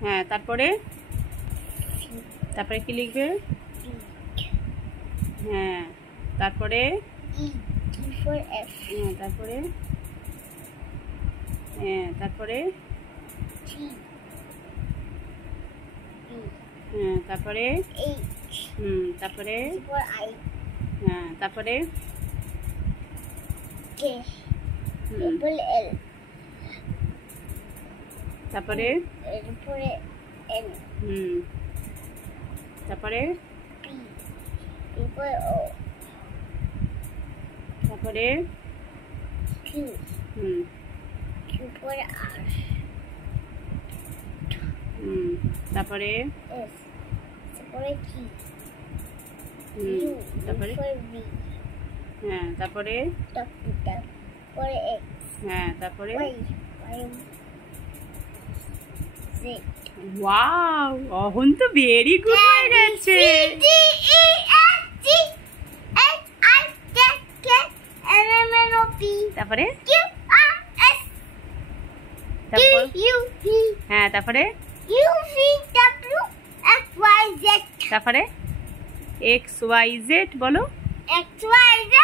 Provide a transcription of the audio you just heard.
হ্যাঁ, তারপরে কি লিখবে? হ্যাঁ, তারপরে হ্যাঁ, তারপরে হ্যাঁ, তারপরে হ্যাঁ, তারপরে তারপরে হ্যাঁ, তারপরে তারপরে তারপরে তারপরে তারপরে তারপরে হ্যাঁ, তারপরে হ্যাঁ, তারপরে ওয়াও, অহন তো ভেরি গুড হয়ে গেছে। তারপরে হ্যাঁ, তারপরে তারপরে XYZ বলো। XYZ